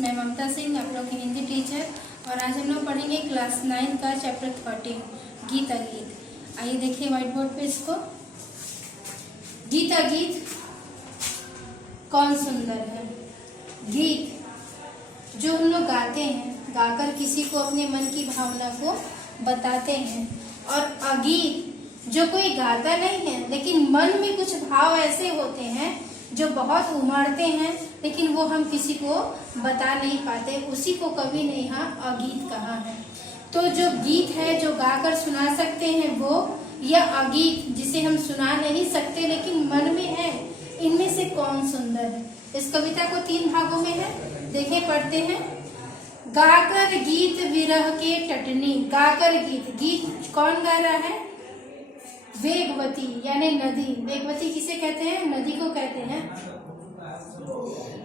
मैं ममता सिंह, आप लोग की हिंदी टीचर। और आज हम लोग पढ़ेंगे क्लास 9 का चैप्टर 13 गीत अगीत। आइए देखिए व्हाइट बोर्ड पे इसको। गीत अगीत कौन सुंदर है। गीत जो हम लोग गाते हैं, गाकर किसी को अपने मन की भावना को बताते हैं। और अगीत जो कोई गाता नहीं है, लेकिन मन में कुछ भाव ऐसे होते हैं जो बहुत उमड़ते हैं, लेकिन वो हम किसी को बता नहीं पाते, उसी को कवि ने यहाँ अगीत कहा है। तो जो गीत है जो गाकर सुना सकते हैं वो, या अगीत जिसे हम सुना नहीं सकते लेकिन मन में है, इनमें से कौन सुंदर है। इस कविता को 3 भागों में है, देखें पढ़ते हैं। गाकर गीत विरह के टटनी। गाकर गीत, गीत कौन गा रहा है? वेगवती यानी नदी। वेगवती किसे कहते हैं? नदी को कहते हैं।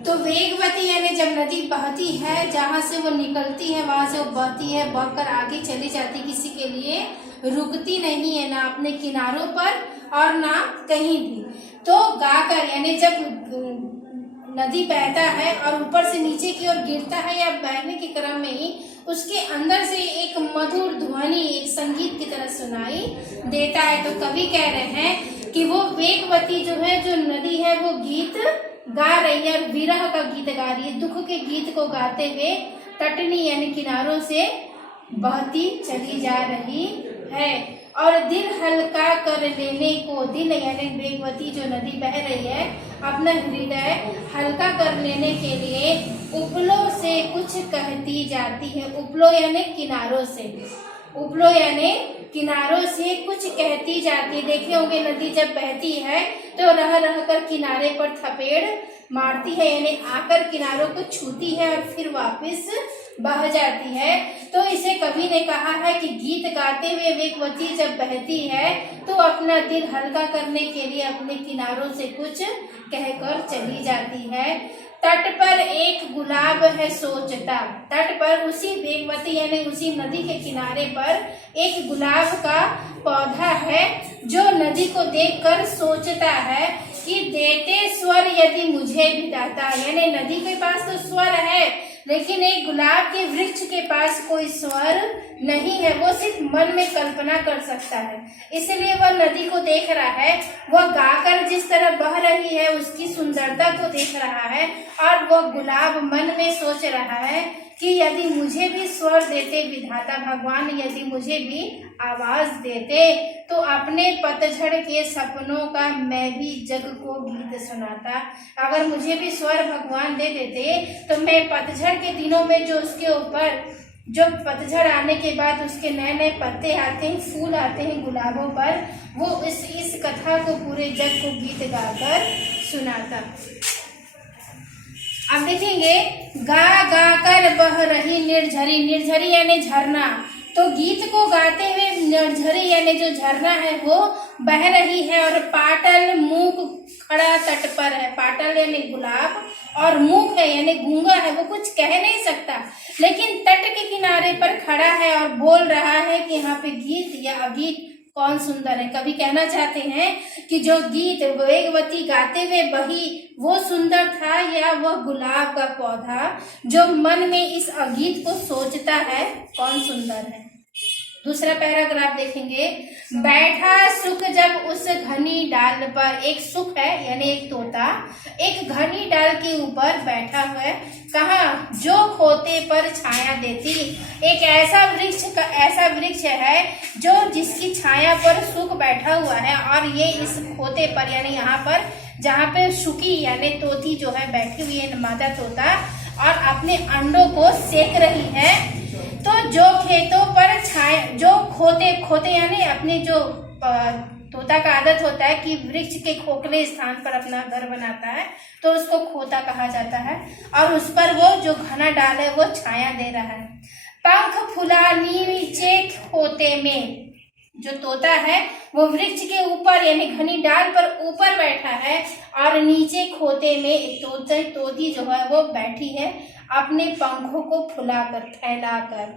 तो वेगवती यानी जब नदी बहती है, जहां से वो निकलती है वहां से वो बहती है, बहकर आगे चली जाती, किसी के लिए रुकती नहीं है, ना अपने किनारों पर और ना कहीं भी। तो गाकर यानी जब नदी बहता है और ऊपर से नीचे की ओर गिरता है या बहने के क्रम में ही उसके अंदर से एक मधुर ध्वनि, एक संगीत की तरह सुनाई देता है। तो कवि कह रहे हैं कि वो वेगवती जो है, जो नदी है, वो गीत गा रही है, विरह का गीत गा रही है, दुख के गीत को गाते हुए तटनी यानी किनारों से बहती चली जा रही है। और दिल हल्का कर लेने को, दिल यानी वेगवती जो नदी बह रही है, अपना हृदय हल्का कर लेने के लिए उपलों से कुछ कहती जाती है। उपलों यानी किनारों से, उपलों यानी किनारों से कुछ कहती जाती है। देखे होंगे नदी जब बहती है तो रह रह कर किनारे पर थपेड़ मारती है, यानी आकर किनारों को छूती है और फिर वापस बह जाती है। तो इसे कवि ने कहा है कि गीत गाते हुए वेगवती जब बहती है तो अपना दिल हल्का करने के लिए अपने किनारों से कुछ कहकर चली जाती है। तट पर एक गुलाब है सोचता। तट पर उसी वेगवती यानी उसी नदी के किनारे पर एक गुलाब का पौधा है जो नदी को देखकर सोचता है कि देते स्वर यदि मुझे भी दाता। यानी नदी के पास तो स्वर है, लेकिन एक गुलाब के वृक्ष के पास कोई स्वर नहीं है, वो सिर्फ मन में कल्पना कर सकता है। इसलिए वह नदी को देख रहा है, वह गाकर जिस तरह बह रही है उसकी सुंदरता को देख रहा है, और वह गुलाब मन में सोच रहा है कि यदि मुझे भी स्वर देते विधाता भगवान, यदि मुझे भी आवाज देते तो अपने पतझड़ के सपनों का मैं भी जग को गीत सुनाता। अगर मुझे भी स्वर भगवान दे देते तो मैं पतझड़ के दिनों में जो उसके ऊपर, जो पतझड़ आने के बाद उसके नए नए पत्ते आते हैं, फूल आते हैं गुलाबों पर, वो इस कथा को पूरे जग को गीत गाकर सुनाता। अब देखेंगे, गा गा कर बह रही निर्झरी। निर्झरी यानी झरना। तो गीत को गाते हुए निर्झरी यानी जो झरना है वो बह रही है, और पाटल मूक खड़ा तट पर है। पाटल यानी गुलाब, और मूक है यानी गूंगा है, वो कुछ कह नहीं सकता, लेकिन तट के किनारे पर खड़ा है और बोल रहा है कि यहाँ पे गीत या अगीत कौन सुंदर है। कभी कहना चाहते हैं कि जो गीत वेगवती गाते हुए बही वो सुंदर था, या वह गुलाब का पौधा जो मन में इस अगीत को सोचता है कौन सुंदर है। दूसरा पैराग्राफ देखेंगे। बैठा सुख जब उस घनी डाल पर। एक सुख है यानी एक तोता एक घनी डाल के ऊपर बैठा हुआ है। कहा? जो खोते पर छाया देती। एक ऐसा वृक्ष है जो जिसकी छाया पर सुख बैठा हुआ है, और ये इस खोते पर यानी यहाँ पर जहाँ पे सुखी यानी तोती जो है बैठी हुई है, मादा तोता, और अपने अंडों को सेक रही है। तो जो खेतों पर छाया, जो खोते यानी अपने जो तोता का आदत होता है कि वृक्ष के खोखले स्थान पर अपना घर बनाता है, तो उसको खोता कहा जाता है, और उस पर वो जो घना डाल है वो छाया दे रहा है। पंख फुला नीचे खोते में। जो तोता है वो वृक्ष के ऊपर यानी घनी डाल पर ऊपर बैठा है और नीचे खोते में एक तोती जो है वो बैठी है अपने पंखों को फैलाकर।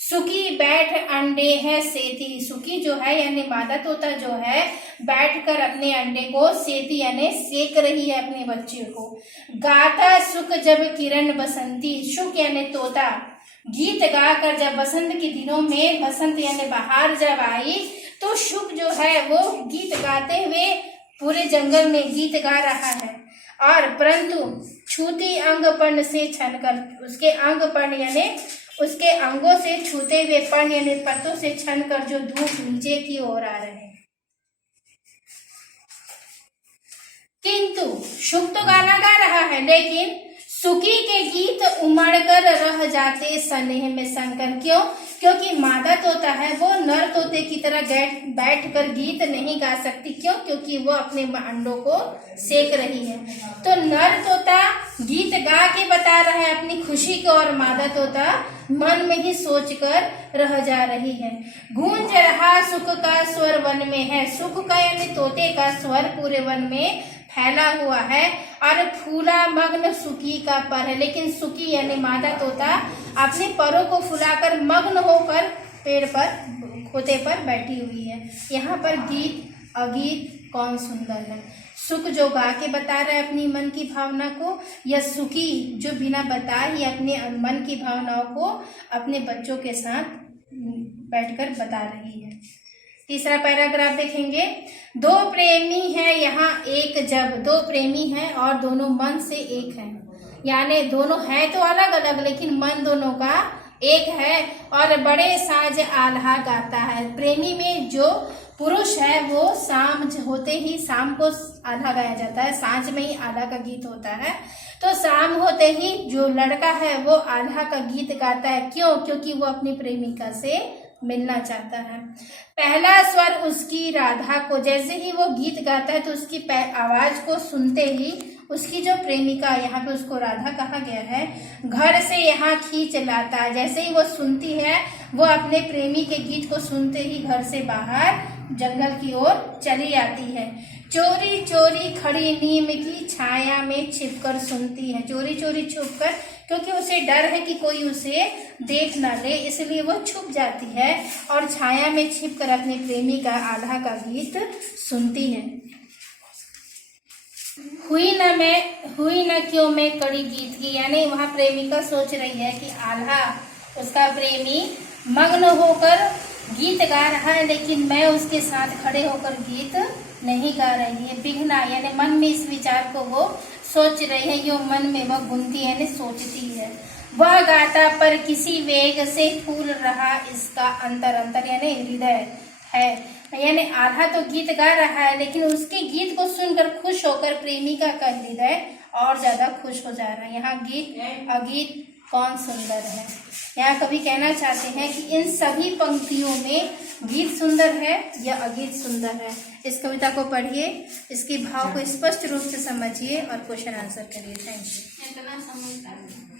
सुखी बैठ अंडे है सेती। सुखी जो है यानी मादा तोता जो है बैठकर अपने अंडे को सेती यानी सेक रही है अपने बच्चे को। गाता सुख जब किरण बसंती। सुख यानी तोता गीत गाकर जब बसंत के दिनों में बसंत यानी बहार जब आई तो शुक जो है वो गीत गाते हुए पूरे जंगल में गीत गा रहा है। और परंतु छूती अंग पर्ण से छनकर उसके अंग पर्ण यानी उसके अंगों से छूते हुए पर्ण यानी पत्तों से छनकर जो धूप नीचे की ओर आ रहे हैं। किंतु शुक तो गाना गा रहा है लेकिन सुकी के गीत उमड़कर रह जाते स्नेह में शंकर। क्यों? क्योंकि मादा तोता है वो नर तोते की तरह बैठकर गीत नहीं गा सकती। क्यों? क्योंकि वो अपने अंडों को सेक रही है। तो नर तोता गीत गा के बता रहा है अपनी खुशी को और मादा तोता मन में ही सोचकर रह जा रही है। गूंज रहा सुख का स्वर वन में है। सुख का यानी तोते का स्वर पूरे वन में फैला हुआ है और फूला मग्न सुकी का पर है। लेकिन सुकी यानी मादा तोता अपने परों को फुलाकर मग्न होकर पेड़ पर खोते पर बैठी हुई है। यहाँ पर गीत अगीत कौन सुंदर है? सुख जो गा के बता रहा है अपनी मन की भावना को, या सुकी जो बिना बताए ही अपने मन की भावनाओं को अपने बच्चों के साथ बैठकर बता रही है। तीसरा पैराग्राफ देखेंगे। दो प्रेमी है यहाँ एक जब। दो प्रेमी हैं और दोनों मन से एक हैं, यानी दोनों हैं तो अलग अलग लेकिन मन दोनों का एक है और बड़े साज आल्हा गाता है। प्रेमी में जो पुरुष है वो शाम होते ही शाम को आल्हा गाया जाता है, सांझ में ही आल्हा का गीत होता है। तो शाम होते ही जो लड़का है वो आल्हा का गीत गाता है। क्यों? क्योंकि वो अपनी प्रेमिका से मिलना चाहता है। पहला स्वर उसकी राधा को, जैसे ही वो गीत गाता है तो उसकी आवाज को सुनते ही उसकी जो प्रेमिका, यहाँ पे उसको राधा कहा गया है, घर से यहाँ खींच लाता है। जैसे ही वो सुनती है वो अपने प्रेमी के गीत को सुनते ही घर से बाहर जंगल की ओर चली आती है। चोरी चोरी खड़ी नीम की छाया में छिपकर सुनती है। चोरी चोरी छुपकर, क्योंकि उसे डर है कि कोई उसे देख ना ले, इसलिए वो छुप जाती है और छाया में छिपकर अपने प्रेमी का आल्हा का गीत सुनती है। हुई न क्यों मैं कड़ी गीत की, यानी वहाँ प्रेमिका सोच रही है कि आल्हा उसका प्रेमी मग्न होकर गीत गा रहा है लेकिन मैं उसके साथ खड़े होकर गीत नहीं गा रही है। बिघना यानी मन में इस विचार को वो सोच रही है, यो मन में वह बुनती है यानी सोचती है। वह गाता पर किसी वेग से फूल रहा इसका अंतर, अंतर यानी हृदय है। यानी आल्हा तो गीत गा रहा है लेकिन उसके गीत को सुनकर खुश होकर प्रेमिका का हृदय और ज्यादा खुश हो जा रहा है। यहाँ गीत अगीत कौन सुंदर है। यहाँ कवि कहना चाहते हैं कि इन सभी पंक्तियों में गीत सुंदर है या अगीत सुंदर है। इस कविता को पढ़िए, इसके भाव को स्पष्ट रूप से समझिए और क्वेश्चन आंसर करिए। Thank you.